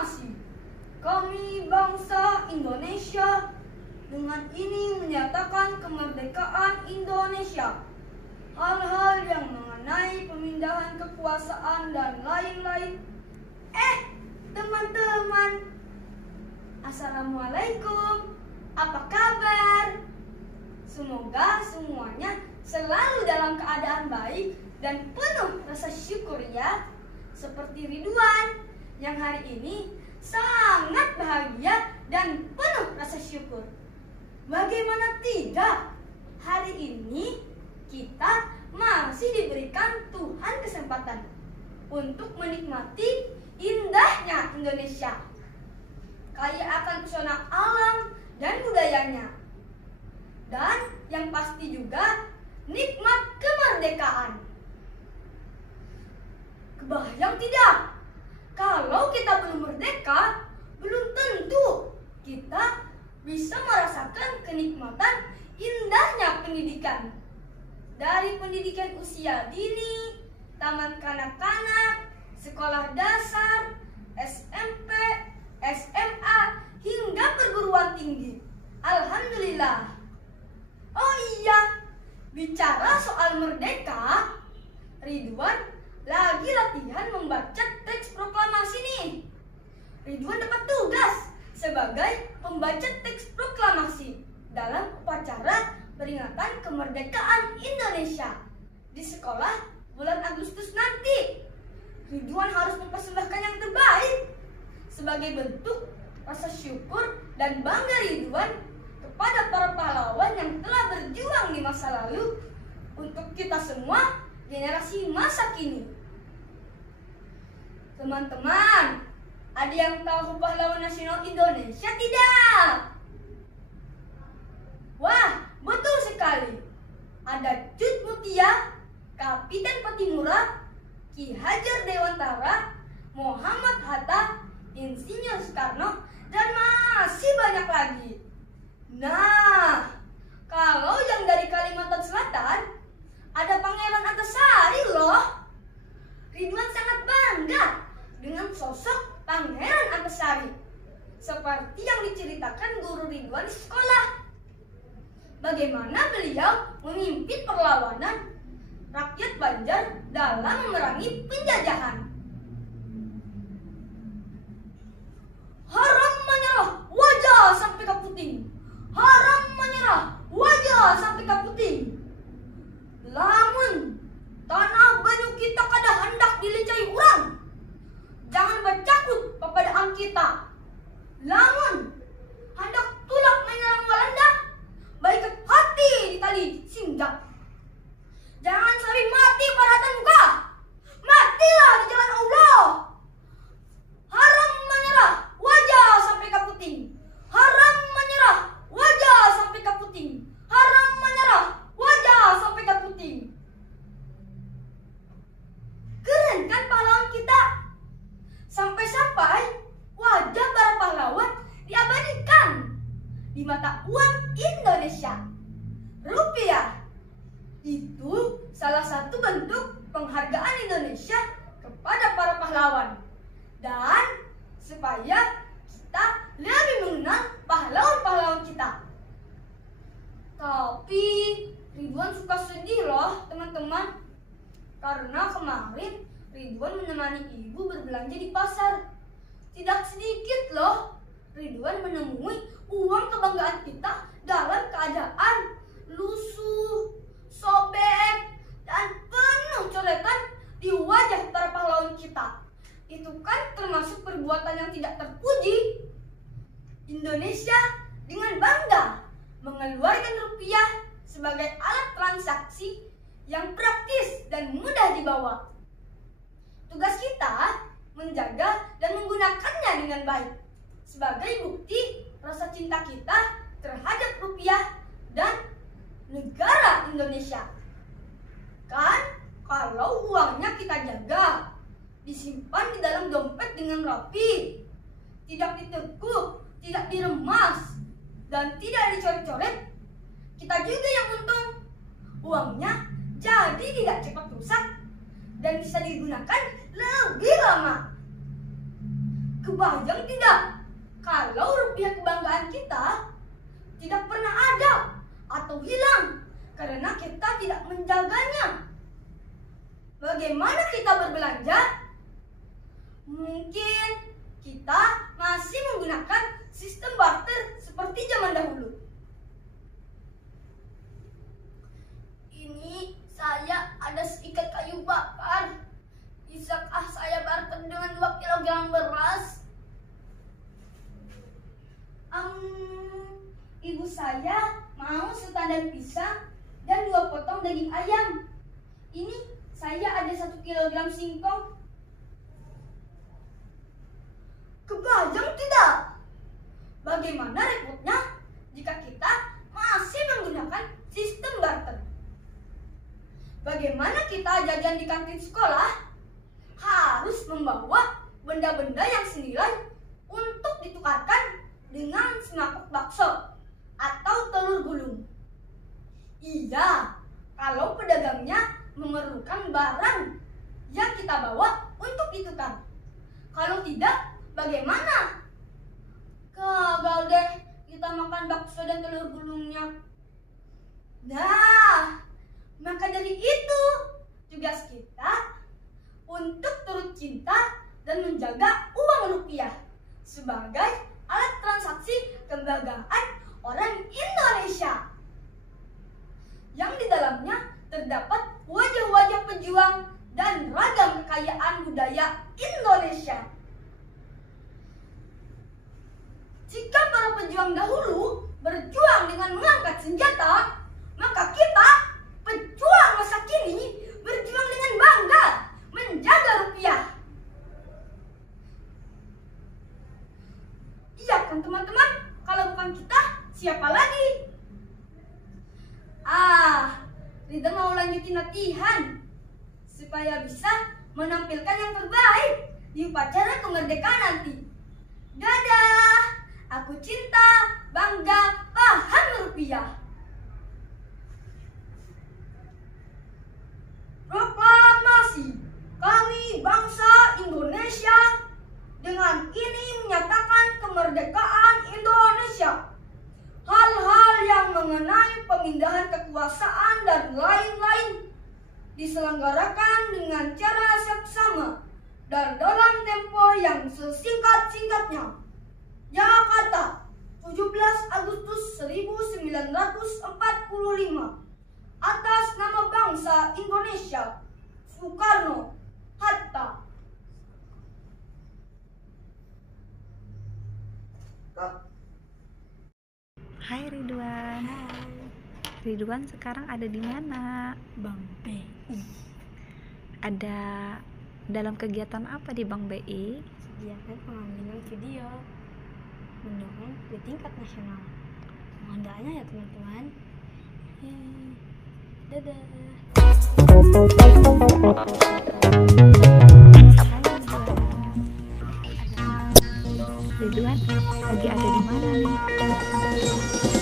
proklamasi. Kami bangsa Indonesia dengan ini menyatakan kemerdekaan Indonesia. Hal-hal yang mengenai pemindahan kekuasaan dan lain-lain. Teman-teman, Assalamualaikum. Apa kabar? Semoga semuanya selalu dalam keadaan baik dan penuh rasa syukur ya. Seperti Ridwan yang hari ini sangat bahagia dan penuh rasa syukur. Bagaimana tidak? Hari ini kita masih diberikan Tuhan kesempatan untuk menikmati indahnya Indonesia, kaya akan pesona alam dan budayanya, dan yang pasti juga nikmat kemerdekaan. Kebayang tidak? Kalau kita belum merdeka, belum tentu kita bisa merasakan kenikmatan indahnya pendidikan. Dari pendidikan usia dini, taman kanak-kanak, sekolah dasar, SMP, SMA, hingga perguruan tinggi. Alhamdulillah. Oh iya, bicara soal merdeka, Ridwan lagi latihan membaca teks proklamasi nih. Ridwan dapat tugas sebagai pembaca teks proklamasi dalam upacara peringatan kemerdekaan Indonesia di sekolah bulan Agustus nanti. Ridwan harus mempersembahkan yang terbaik sebagai bentuk rasa syukur dan bangga Ridwan kepada para pahlawan yang telah berjuang di masa lalu untuk kita semua generasi masa kini. Teman-teman, ada yang tahu pahlawan nasional Indonesia tidak? Wah, betul sekali. Ada Cut Mutia, Kapitan Patimura, Ki Hajar Dewantara, Muhammad Hatta, Insinyur Soekarno, dan masih banyak lagi. Nah, kalau yang dari Kalimantan Selatan, ada Pangeran Antasari loh. Ridwan sangat bangga dengan sosok Pangeran Antasari, seperti yang diceritakan guru Ridwan di sekolah. Bagaimana beliau memimpin perlawanan rakyat Banjar dalam memerangi penjajahan. Haram menyerah, wajah sampai ke puting. Haram menyerah, wajah sampai ke puting. Lamun tanah banyu kita kada hendak dilincai urang, jangan bercakut pepadaan kita. Lamun hendak tulak menyerang Walanda, baik hati di tali singgah. Jangan sampai mati paratan muka. Matilah di jalan Allah. Haram menyerah, wajah sampai ke puting. Haram menyerah, wajah sampai ke puting. Haram menyerah, wajah sampai ke puting. Keren kan pahlawan kita? Sampai-sampai wajah para pahlawan diabadikan di mata uang Indonesia, rupiah. Itu salah satu bentuk penghargaan Indonesia kepada para pahlawan, dan supaya kita lebih mengenal pahlawan-pahlawan kita. Tapi Ridwan suka sedih loh teman-teman, karena kemarin Ridwan menemani ibu berbelanja di pasar. Tidak sedikit loh Ridwan menemui uang kebanggaan kita dalam keadaan lusuh, sobek, dan penuh coretan di wajah para pahlawan kita. Itu kan termasuk perbuatan yang tidak terpuji. Indonesia dengan bangga mengeluarkan rupiah sebagai alat transaksi yang praktis dan mudah dibawa. Tugas kita menjaga dan menggunakannya dengan baik sebagai bukti rasa cinta kita terhadap rupiah dan negara Indonesia. Kan kalau uangnya kita jaga, disimpan di dalam dompet dengan rapi, tidak ditekuk, tidak diremas, dan tidak dicoret-coret, kita juga yang untung. Uangnya jadi tidak cepat rusak dan bisa digunakan lebih lama. Kebayang tidak? Kalau rupiah kebanggaan kita tidak pernah ada atau hilang karena kita tidak menjaganya. Bagaimana kita berbelanja? Mungkin kita masih menggunakan sistem barter seperti zaman dahulu. Ini saya ada seikat kayu bakar. Bisakah saya barter dengan 2 kilogram beras? Ibu saya mau setandan pisang dan 2 potong daging ayam. Ini saya ada 1 kilogram singkong. Kebayang tidak? Bagaimana repotnya jika kita masih menggunakan sistem barter? Bagaimana kita jajan di kantin sekolah? Harus membawa benda-benda yang senilai untuk ditukarkan dengan semangkuk bakso atau telur gulung. Iya, kalau pedagangnya memerlukan barang yang kita bawa untuk ditukar. Kalau tidak, bagaimana? Gagal deh kita makan bakso dan telur gulungnya. Nah, maka dari itu tugas kita untuk turut cinta dan menjaga uang rupiah sebagai alat transaksi kebanggaan orang Indonesia yang di dalamnya terdapat wajah-wajah pejuang dan ragam kekayaan budaya Indonesia. Jika para pejuang dahulu berjuang dengan mengangkat senjata, maka kita, pejuang masa kini, berjuang dengan bangga menjaga rupiah. Iya kan teman-teman, kalau bukan kita, siapa lagi? Rida mau lanjutin latihan supaya bisa menampilkan yang terbaik di upacara kemerdekaan nanti. Dadah! Aku cinta, bangga, paham rupiah. Proklamasi, kami bangsa Indonesia dengan ini menyatakan kemerdekaan Indonesia. Hal-hal yang mengenai pemindahan kekuasaan dan lain-lain diselenggarakan dengan cara seksama dan dalam tempo yang sesingkat-singkatnya. Jakarta, 17 Agustus 1945. Atas nama bangsa Indonesia, Soekarno, Hatta. Hai Ridwan. Hai. Ridwan sekarang ada di mana? Bank BI. Ada dalam kegiatan apa di Bank BI? Sediakan pengambilan video mendorong di tingkat nasional. Mohon doanya ya teman-teman. Dadah. Ridwan lagi ada di mana nih?